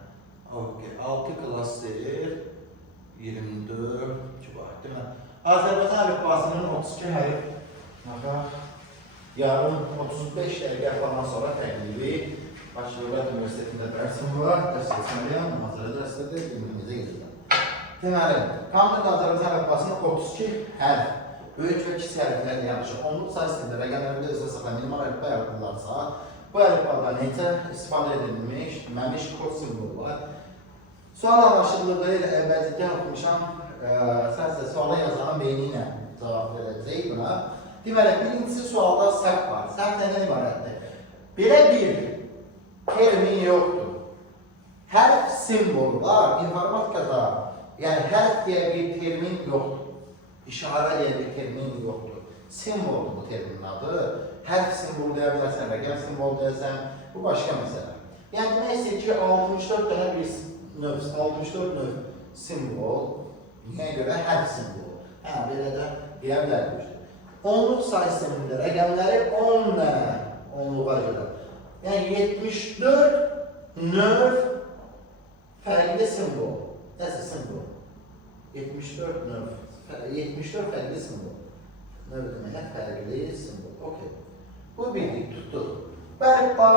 6 klaster 24 kibayt, değil mi? Azərbaycan əlifbasının 32 hərf yarım 35 dəqiqə falan sonra təqlibi Bakı Dövlət Universitetində dərsim var, dərsləşməliyəm, mühazirə dərslədir, günümüzə gedirəm. Deməli, kompüterdə Azərbaycan əlifbasının 32 hərf, böyük və kiçik hərflərlə yanlışır. Onluq say sistemdə rəqəmlərində özə saxlayan minimal əlifba yaradılırlarsa, bu əlifbada necə istifadə edilmiş kod simvolu var. Sual anlaşıldığı ilə əvvəlcəkən oxumuşam, sənsə suala yazanın beyni ilə cavab verəcək buna. Deməli, birincisi sualda səhv var. Səhv nədən ibarətdir? Belə bir termin yoxdur. Hərf simvolu var, informatikada, yəni hərf deyə bir termin yoxdur. İşarə deyə bir termin yoxdur. Simvoldur bu terminin adı. Hərf simvolu deyə bilərsən, rəqəm simvolu deyəsən, bu başqa məsələ. Yəni, demək istəyir ki, 64 dənə bir 64 növ simvol, niyə görə hərf simvolu. Belə də deyə bilərmişdir. Onluq say sistemində rəqəmləri 10 dənə onluğa görə. Yəni 74 növ fərqli simvol. Nəsə simvol? 74 növ 74 fərqli simvol. Növ deməklə fərqli simvol. Okay. Bu bildik, tutduq. Bəlkə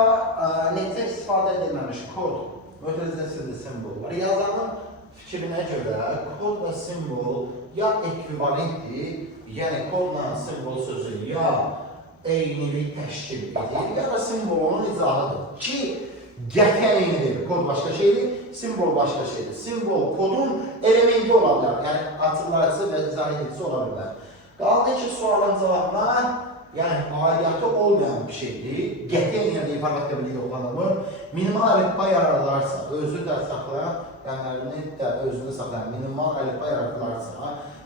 necə istifadə edilməmiş kod, mötərizəsiz simvollar. Yazanın fikrinə görə kod və simvol ya ekvivalentdir, yəni kodla simvol sözü ya eynilik təşkil edir, ya da simvolun izahıdır. Ki, qətiyyən eynidir. Kod başqa şeydir, simbol başqa şeydir. Simbol kodun elementi ola bilər, yəni açıqlayıcısı və izah edicisi ola bilər. Qaldı ki, sualın cavabına, yəni aidiyyatı olmayan bir şeydir. Qətiyyən yəni informatika birliyi yoxlanılmır. Minimal əlifba yaradılarsa, özü də saxlayan, yəni əlini də özünü saxlayan minimal əlifba yaradılarsa,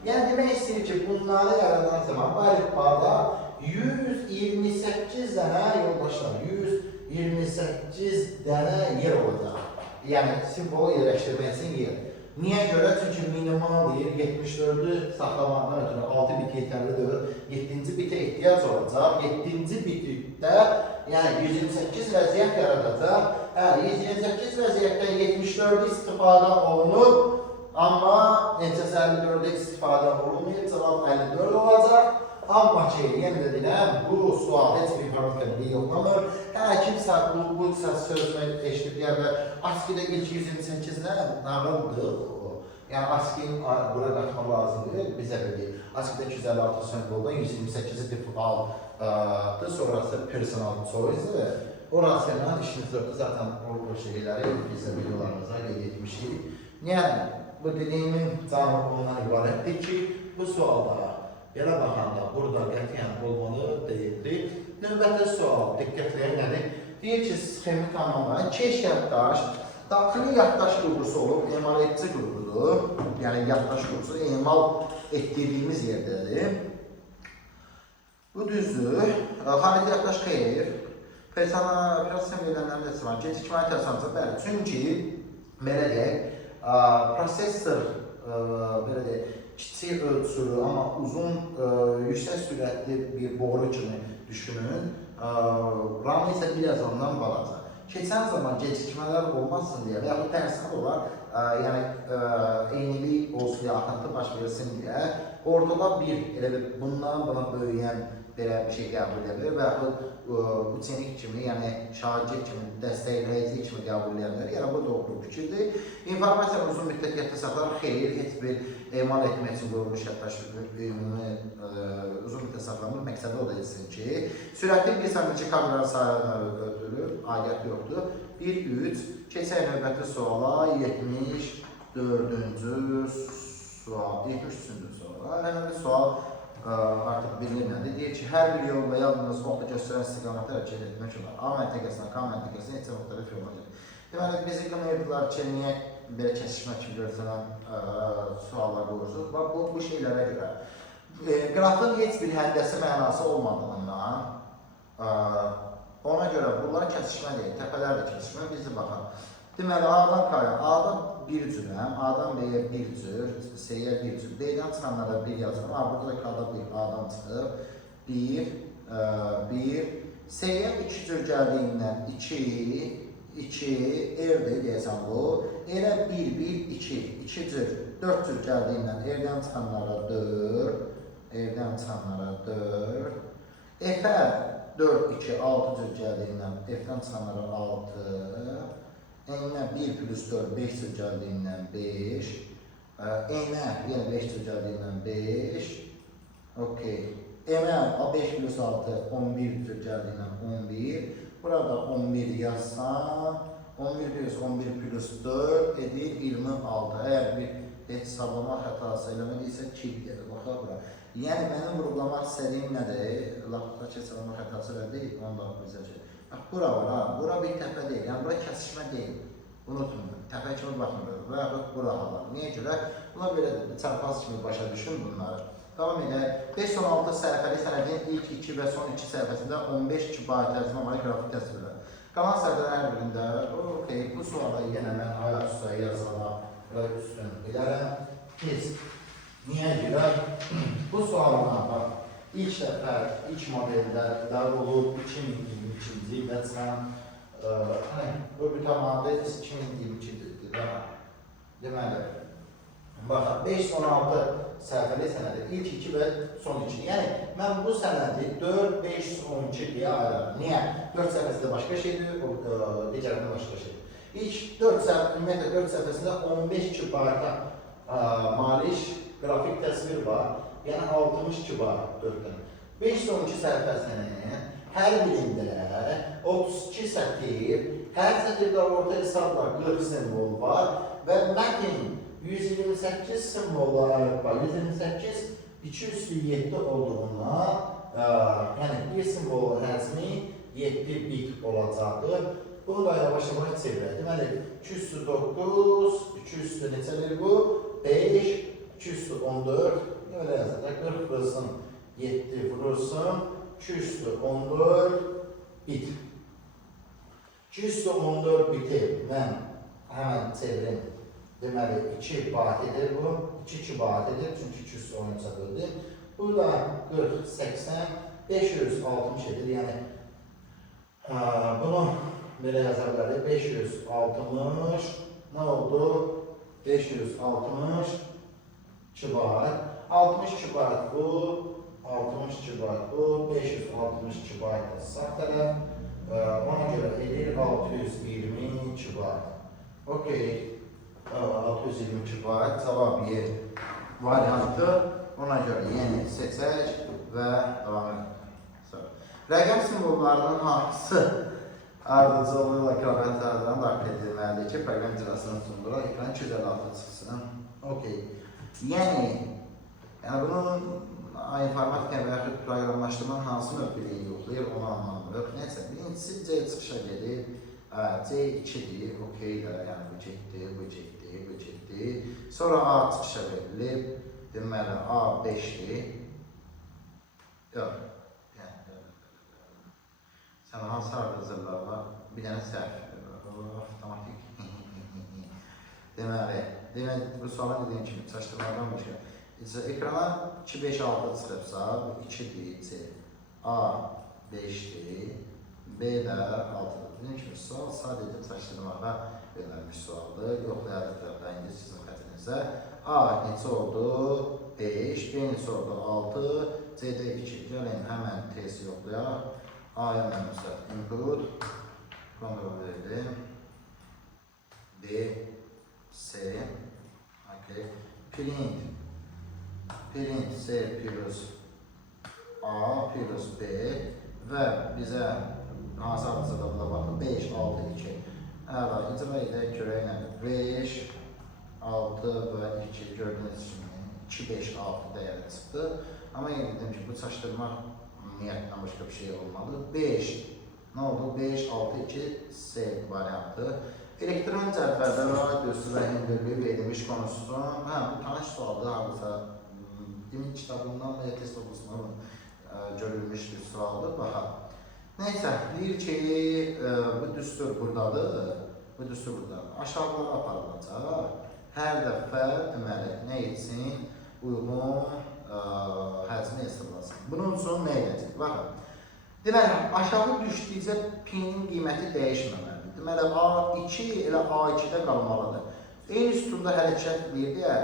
yəni demək istəyir ki, bunları yaradan zaman bu əlifbada 128 dənə yoldaşlar, 128 dənə yer olacaq. Yəni simbolu yerləşdirmək üçün yer. Niyə görə? Çünki minimal deyir, 74'ü saxlamaqdan ötürü 6 bit yetərlidir. 7-ci bitə ehtiyac olacaq. 7-ci bitdə yəni 128 vəziyyət yaradacaq. 128 vəziyyətdən 74'ü istifadə olunub, amma neçəsi 54'də istifadə olunmayıb, cavab 54 olacaq. Amma ki, yenə də deyiləm, bu sual heç bir informatika birliyi yoxlamır. Kimsə bu sözünü eşitib deyər və ASCII-də ilk 128-də nağıldır. Yəni ASCII-ni bura qatmaq lazımdır, bizə bilir. ASCII-də 256 simvoldan 128-i defaultdır, sonrası personal choice-dır. Orası ilə işiniz yoxdur, zaten o şeyləri bizə videolarımıza qeyd etmişik. Yəni, bu dediyimin canlı ondan ibarətdir ki, bu sualda belə baxanda burada qətiyyən olmalı deyildir. Növbəti sual, diqqətlər nədir? Deyir ki, sxemi tamamlayın. Keş yaddaş, daxili yaddaş qurğusu olub, emal edici qurğudur. Yəni, yaddaş qurğusu emal etdirdiyimiz yerdədir. Bu düzdür. Xarici yaddaş xeyir. Personal verilənlərin də var. Gecikməni təsəvvürsə, bəli. Çünki, belə deyək, prosesor, belə deyək, kiçik ölçülü, amma uzun, yüksək sürətli bir boru kimi düşünün. RAM isə biraz ondan balaca. Keçən zaman gecikmələr olmasın deyə və yaxud tərsinə olar, yəni eynilik olsun deyə, axıntı baş versin deyə, ortada bir, elə bir bundan buna böyüyən belə bir şey qəbul edilir və yaxud uçenik kimi, yəni şagird kimi, dəstəkləyici kimi qəbul edilir. Yəni bu doğru fikirdir. İnformasiyanı uzun müddət yadda saxlar, xeyir, heç bir emal etmək üçün qurulmuş yaddaş uzun müddət saxlanmır. Məqsədi o da etsin ki, sürətli bir saniyə kameraların sayına ötürülür, aidiyyatı yoxdur. 1-3, keçək növbəti suala, 74-cü sual, 73-cü sual. Əhəmətli sual artıq bilinmədi. Deyir ki, hər bir yolda yalnız oxu göstərən istiqamətə hərəkət etmək olar. A məntəqəsinə, K məntəqəsinə neçə müxtəlif yol olacaq. Deməli, bizi qınayırdılar ki, niyə belə kəsişmə kimi görsənən suallar qoyursunuz? Bu şeylərə görə. Qrafın heç bir həndəsi mənası olmadığından, ona görə bunlar kəsişmə deyil, təpələr də kəsişmə, bizi baxın. Deməli, A-dan K-ya, A-dan bir cürəm, A-dan B-yə bir cür, C-yə bir cür, B-dən çıxanlara bir yazılır, burada da K-da bir A-dan çıxıb, 1, C-yə 2 cür gəldiyindən 2, R-dir deyəsən bu, R-ə 1, 2 cür, 4 cür gəldiyindən R-dən çıxanlara 4, F-ə 4, 2, 6 cür gəldiyindən F-dən çıxanlara 6, N-ə 1 plus 4, 5 cür gəldiyindən 5, N-ə yenə 5 cür gəldiyindən 5, okey. M-ə 5 plus 6, 11 cür gəldiyindən 11, burada 11 yazsam, 11 plus 4 edir 26. Əgər bir hesablama xətası eləmədiysə 2 gedir, baxa bura. Yəni, mənim vurgulamaq istədiyim nədir? Laxtdakı hesablama xətası elə deyil, onu da bizəcək. Bax, bura var, bura bir təpə deyil, yəni bura kəsişmə deyil. Unutmayın, təpə kimi baxmırıq və yaxud bura halar. Niyə görə? Buna belə çarpaz kimi başa düşün bunları. Davam edək. 516 səhifəli sənədin ilk 2 və son 2 səhifəsində 15 kibar tərcümə var, qrafik təsvirlər. Qalan səhifələr hər birində, bu suala yenə mən ayaq üstə yazıla üstün edərəm. Biz, niyə görə? Bu sualına bax, ilk dəfə, ilk modeldə idarə olub 2022-ci və çıxan öbür tamamda 2022-dir. Deməli, Baxın, 516 səhifəli sənədir. İlk 2 və son 2. Yəni, mən bu sənədi 4, 5, 12 deyə ayırarım. Niyə? 4 səhifəsi də başqa şeydir, digərində başqa şeydir. İlk 4 səhifə, ümumiyyətlə 4 səhifəsində 15 kibarata malik qrafik təsvir var. Yəni, 60 kibar 4-dən. 512 səhifəsinin hər birində 32 sətir, hər sətirdə orta hesabla 40 simvol var və mətn 128 simvolları var. 128 2/7 olduğundan, yəni bir simvolun həcmi 7 bit olacaqdır. Bunu da yavaş-yavaş çevirək. Deməli, 2/9, 2 neçədir bu? 5, 2/14, öyle yazılır. 40 vurulsun, 7 vurulsun, 2/14 bit. 2/14 biti mən həmən çevirim. Deməli, 2 batidir bu, 2 batidir, çünki 213'ə böldüm. Bu da 40, 80, 560 edir, yəni bunu belə yaza bilərik, 560, nə oldu? 560 kibar, 60 kibar bu, 60 kibar bu, 560 kibar da sağ tərəf, ona görə edir 620 kibar. Okey. 620 kibar cavab Y variantı, ona görə yeni seçək və davam edək. Rəqəm simvollarının hansı ardıcıl ilə ekrana tərəfindən daxil edilməlidir ki, proqram icrasının sonunda ekran 256 çıxsın. Okey. Yəni bunun informatika və yaxud proqramlaşdırmanın hansı mövqeyi yoxlayır, onu anlamırıq. Neysə, birincisi C çıxışa gedir. C2'dir, okeydir, yəni bu getdi, bu getdi, bu getdi. Sonra A çıxışa verilib, deməli A5'dir. Yox, sən hansı ardıcıllar var? Bir dənə səhv, avtomatik. Deməli, bu suala dediyim kimi, çaşdırmadan başqa. Ekrana 2, 5, 6 çıxıbsa, bu 2'dir, C. A 5'dir, B də 6'dır. Dediyim kimi, sual sadəcə çaşdırmağa verilmiş sualdır. Yoxlayarıq tərəfdə, indi sizin xətrinizdə. A neçə oldu? 5, B neçə oldu? 6, C-də 2. Gəlin, həmən testi yoxlayaq. A-ya mən müsbət input, kontrol verdim. B, C, print C plus A plus B və bizə hansı ardıcılıqla baxın? 5, 6, 2. Əla, icra edək, görək nədir? 5, 6 və 2 gördüyünüz kimi 2, 5, 6 dəyəri çıxdı. Amma yenə dedim ki, bu çaşdırmaq niyyətindən başqa bir şey olmalı. 5, nə oldu? 5, 6, 2, C variantı. Elektron cədvəldə radiusu və hündürlüyü verilmiş konusunun, bu tanış sualdır, halısa demin kitabından və ya test olunsundan görülmüş bir sualdır. Baxaq. Neysə, deyir ki, bu düstur buradadır, bu düstur buradadır. Aşağılara aparılacaq. Hər dəfə deməli, nə etsin? Uyğun həcmi hesablasın. Bunun üçün nə edəcək? Baxın. Deməli, aşağı düşdükcə P-nin qiyməti dəyişməməlidir. Deməli, A2 elə A2-də qalmalıdır. Eyni sütunda hərəkət edir deyə,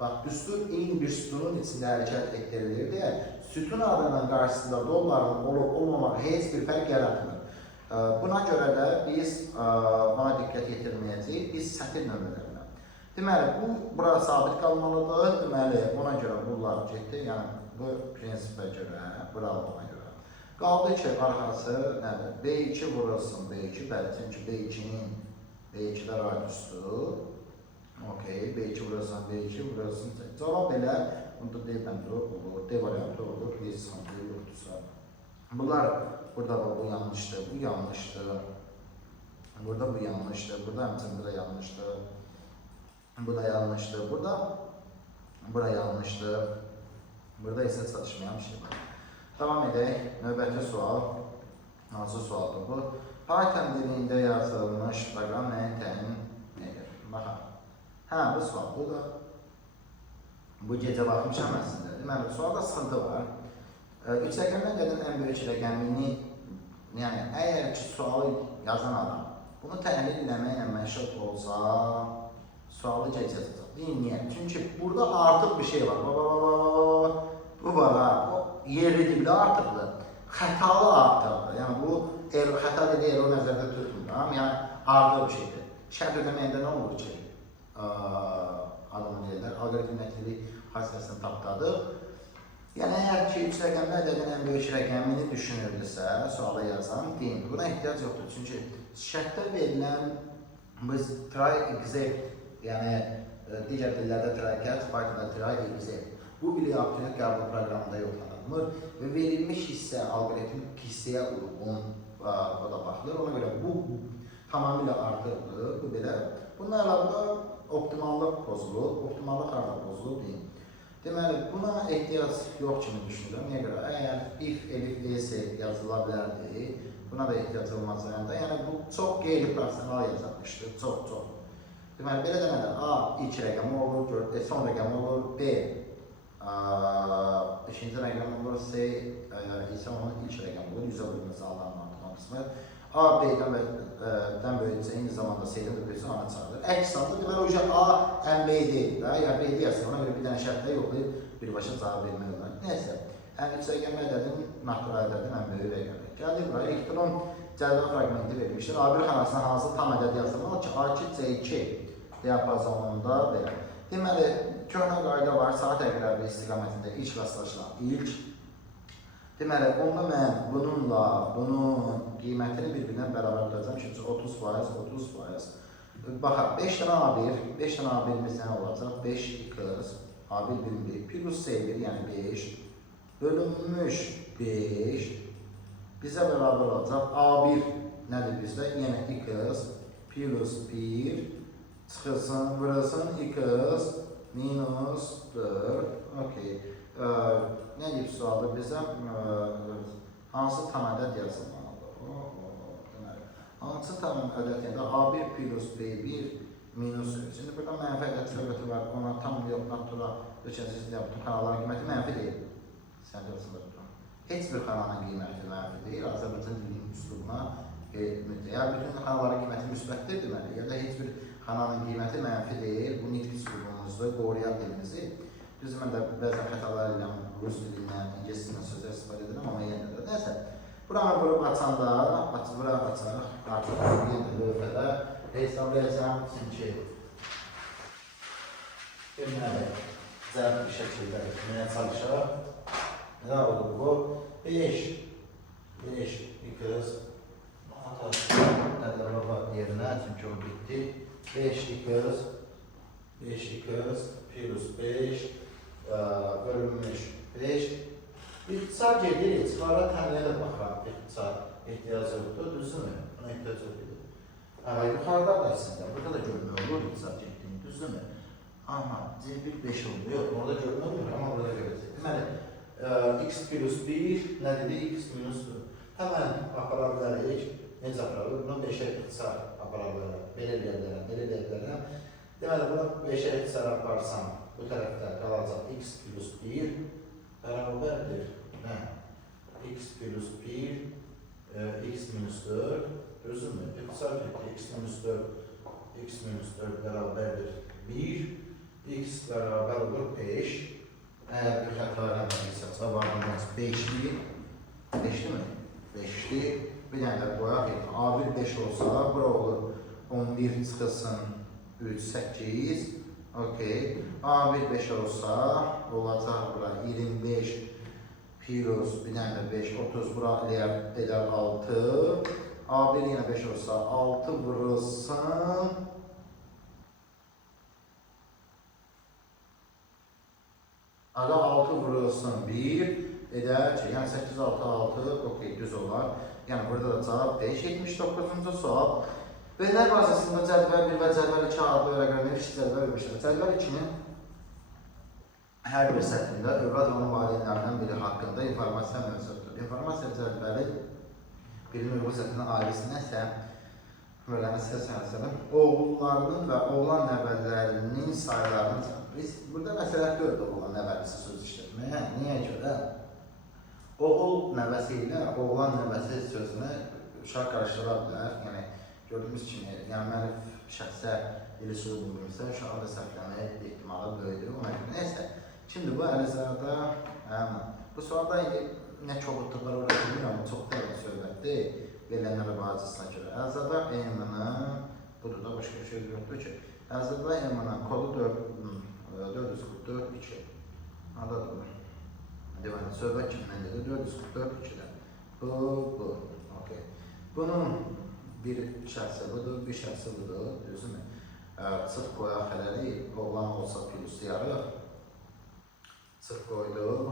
bax, düstur eyni bir sütunun içində hərəkət etdirilir deyə, sütun adının qarşısında dolların olub-olmamaq heç bir fərq yaratmır. Buna görə də biz ona diqqət yetirməyəcəyik, biz sətir nömrələrinə. Deməli, bura sabit qalmalıdır, deməli, ona görə bunlar getdi, yəni bu prinsipə görə, buralığına görə. Qaldı ki, arxası nədir? B2 vurulsun, B2, bəli, çünki B2-də radiusdur. Okey, B2 vurulsun, B2 vurulsun. Cavab elə, bunda D bəndi olur, D variantı olur, D sıxıntı yoxdursa. Bunlar, burada bu yanlışdır, bu yanlışdır. Burada bu yanlışdır, burada həmçinin bura yanlışdır. Bu da yanlışdır, bura yanlışdır. Burada isə çatışmayan bir şey var. Devam edək, növbəti sual. Hansı sualdır bu? Python dilində yazılmış proqram nəyin təyin edir? Baxaq. Bu sual, bu da bu gecə baxmışam əslində. Deməli, sualda sıxıntı var. 3 rəqəmdən gələn ən böyük rəqəmini, yəni əgər ki, sualı yazan adam bunu təhlil eləməklə məşğul olsa, Sualı geçəcək. Niyə? Çünki burada artıq bir şey var. Bu var ha. O yerli dildə artıqdır. Xətalı artıqdır. Yəni bu xəta dediyi error nəzərdə tutmuram. Yəni artıq bir şeydir. Şərt ödəməyəndə nə olur ki? Adamı deyirlər, alqoritmiklik xassəsini tapdadıq. Yəni əgər ki 3 rəqəmli ədədin ən böyük rəqəmini düşünürdüsə, suala yazan deyin. Buna ehtiyac yoxdur. Çünki şərtdə verilən biz try exec, yəni digər dillərdə try catch, Pythonda try exec. Bu bilik abituriyent qəbul proqramında yoxlanılmır və verilmiş hissə alqoritmik hissəyə uyğun o da baxılır. Ona görə bu tamamilə artıqdır. Bu belə. Bununla əlaqədə optimallıq pozulur. Optimallıq harada pozulur deyin. Deməli, buna ehtiyac yox kimi düşünürəm. Niyə görə? Əgər if, elif, else yazıla bilərdi, buna da ehtiyac olmaz yanında. Yəni, bu çox qeyri-personal yazılmışdır. Çox. Deməli, belə deməli, A ilk rəqəmi olur, son rəqəmi olur, B ikinci rəqəmi olur, C isə onun ilk rəqəmi olur, 100-ə bölünməsi alınan artıqlan qismət. A, B-dən böyüksə, eyni zamanda C-dən də böyüksə, A-nı çağırır. Əks halda, deməli, o A, ən B deyil. Yəni, B deyərsə, ona görə bir dənə şərtlə yoxlayıb, birbaşa cavab vermək olar. Nəysə, ən üç rəqəmi ədədin, natural ədədin ən böyük rəqəmi. Gəldik buraya, elektron cədvəl fraqmenti verilmişdir. A1 xanasına hansı tam ədəd yazılmalı ki, A2, C2 diapazonunda belə. Deməli, köhnə qayda var, saat əqrəbi istiqamətində ilk rastlaşılan ilk. Deməli, onda mən bununla bunun qiymətini bir-birindən bərabər tutacağım. Çünki 30%. Baxaq, 5 dənə A1'imiz nə olacaq? 5x A1 bölünmüş plus C1, yəni 5 bölünmüş 5 bizə bərabər olacaq. A1 nədir bizdə? Yəni x plus 1 çıxılsın, vurulsun x minus 4. Okey. Nə deyib sualda bizə hansı tam ədəd yazılmalıdır? Hansı tam ədəd yəni A1 plus B1 minus 3. Şimdi burada mənfi ədəd söhbəti var. Ona tam yox, natural ölçəsiz bütün kanalların qiyməti mənfi deyil. Sən yazılır bura. Heç bir kanalın qiyməti mənfi deyil. Azərbaycan dilinin üslubuna ya bütün kanalların qiyməti müsbətdir deməli, ya da heç bir kanalın qiyməti mənfi deyil. Bu nitq üslubumuzdur, qoruya dilimizi. Düz mən də bəzən xətalar ilə rus dilindən, ingilis dilindən sözlər istifadə edirəm, amma yenə də. Nəysə, buranı vurub açanda, bura açarıq, artıq yenə də lövhədə hesablayacağım çünki deməli, zərb bir şəkildə etməyə çalışaq. Nə olur bu? 5 x nədə lova yerinə, çünki o bitdi. 5x plus 5 bölünmüş 5. İxtisar gedir, çıxara təmliyə də baxıram. İxtisar ehtiyac yoxdur, düzdürmü? Buna ehtiyac yoxdur. Yuxarıda da əslində, burada da görünür olur ixtisar getdiyini, düzdürmü? Amma C1 5 olur, yox, orada görünür olur, amma burada görəcək. Deməli, x plus 1 nə dedi? X minus 4. Həmən apara bilərik, necə apara bilərik? Bunu 5-ə ixtisar apara bilərəm, belə deyərəm. Deməli, bunu 5-ə ixtisar aparsam, bu tərəfdə qalacaq x plus 1 bərabərdir. Nə? X plus 1, x minus 4, düzdürmü? İxtisar getdi, x minus 4 bərabərdir 1, x bərabər olur 5. Əgər bir xəta eləmədiysə, cavabımız 5-dir. 5-dir mi? 5-dir. Bir dənə də qoyaq, A1 5 olsa, bura olur 11 çıxılsın 3, 8. Okey. A1 5 olsa, olacaq bura 25 plus bir dənə də 5, 30 bura edər 6. A1 yenə 5 olsa, 6 vurulsun. Ada 6 vurulsun 1 edər ki, yəni 8, 6, 6, okey, düz olar. Yəni burada da cavab 5, 79-cu sual. Bölünlər bazasında cədvəl 1 və cədvəl 2 adlı rəqəmlər iki cədvəl vermişlər. Cədvəl 2-nin hər bir sətrində övlad və onun valideynlərindən biri haqqında informasiya mövcuddur. İnformasiya cədvəli birinin uyğun sətrinin ailəsinə isə oğullarının və oğlan nəvələrinin sayılarını çatır. Biz burada məsələ gördük oğlan nəvəlisi söz işlətməyə. Niyə görə? Oğul nəvəsi ilə oğlan nəvəsi sözünü uşaq qarışdıra bilər. Yəni, gördüyümüz kimi, yəni müəllif şəxsə ilişiyi bulunursa, uşağı da səhvləmə ehtimalı böyüdür. Ona görə neysə. Şimdi bu Əlizada, bu sualda nə çoxluqlar oraya bilmirəm, çox dərin söhbətdir. Verilənlərə bazısına görə. Əlizada M-nin, budur da başqa bir şey yoxdur ki, Əlizada M-nin kodu 444-2. Adadır bu. Deməli, söhbət kimdən dedi? 444-2-dən. Bu. Okay. Bunun bir şəxsi budur, bir şəxsi budur, düzümü? Sıx qoyaq hələlik, oğlan olsa pluslayarıq. Sıx qoyduq.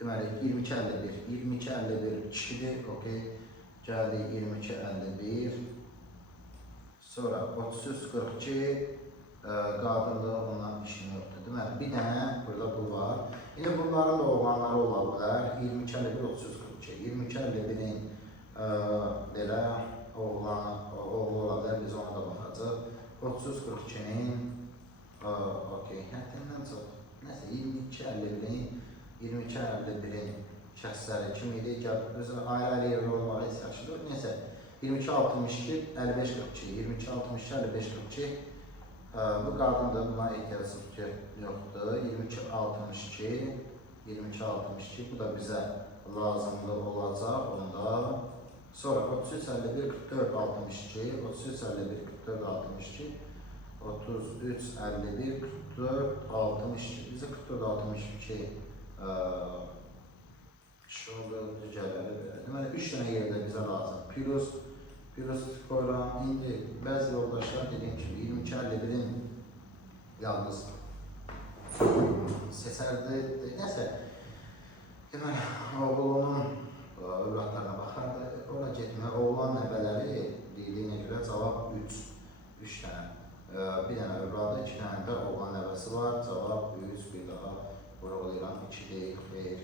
Deməli, 22-51, 22-51 kişidir, okey. Gəldi 22-51. Sonra 33-42 qadındır, ondan işin yoxdur. Deməli, bir dənə burada bu var. Yine bunların da oğlanları ola bilər. 22-51, 33-42. 22-51-in belə oğlu ola bilər, biz ona da baxacaq. 33-42-nin okey, həddindən çox. Nəsə, 22-51-in şəxsləri kim idi? Ayrı-ayrı yerdə olmağı heç yaxşıdır. Neysə, 22-62, 55-42, 22-62, 55-42 bu qadındır, buna ehtiyacımız yoxdur. 22-62, bu da bizə lazımlı olacaq onda. Sonra 33-51, 44-62, 33-51, 44-62, 33-51, 44-62, bizə 44-62 şurada cəbəli belə. Deməli, 3 dənə yerdə bizə lazım. Plus qoyuram. İndi bəzi yoldaşlar dediyim kimi 22-51-in yalnız seçərdi. Nəsə, deməli, oğlunun övladlarına baxardı. Ora getmə, oğlan nəbələri deyiliyinə görə cavab 3 dənə. Bir dənə övladı, 2 dənə də oğlan nəbəsi var. Cavab 3, bir daha vurğulayıram, 2 deyil, xeyr.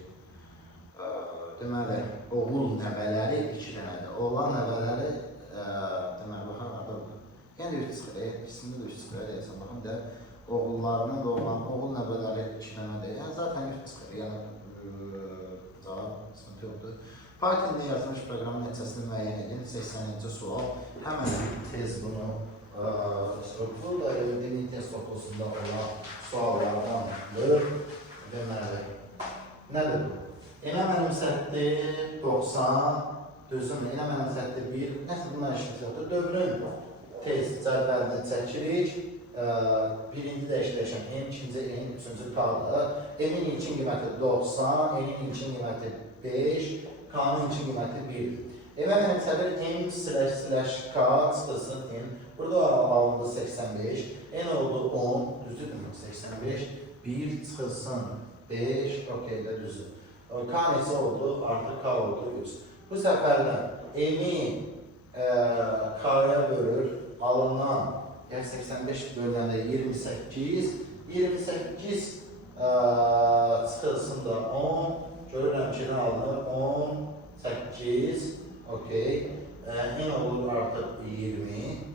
Deməli, oğul nəbələri 2 dənədir. Oğlan nəbələri, deməli, baxar, adı. Yəni 3 çıxır, ikisində də 3 çıxır, deyəsən, baxın da, oğullarının da oğul nəbələri 2 dənədir. Yəni, zaten 3 çıxır, yəni, cavab, sıxıntı yoxdur. Python'da yazılmış proqramın nəticəsini müəyyən edin. 80-ci sual. Həmən tez bunu, bu da dilin test topluluğunda olan suallardandır. Deməli, nədir bu? Enə mənim səhvdə 90, düzümlə, enə mənim səhvdə 1, nəsə bunlar işimiz yoxdur. Dövrün tez cədvəlini çəkirik. Birinci dəyişən M, ikinci N, üçüncü K-dır. M'in ilkin qiyməti 90, N'in ilkin qiyməti 5, K-nın ilkin qiyməti 1. Enə mənim səhvdə M/K çıxılsın N. Burada alındı 85, N oldu 10, düzdürmü? 85, 1 çıxılsın 5, okey də düzdür. K neçə oldu? Artıq K oldu 3. Bu səfərdən N-i K-ya bölür, alınan 85 bölündə 28, 28 çıxılsın da 10, görürəm ki, nə alınır? 18, okey. N olur artıq 20.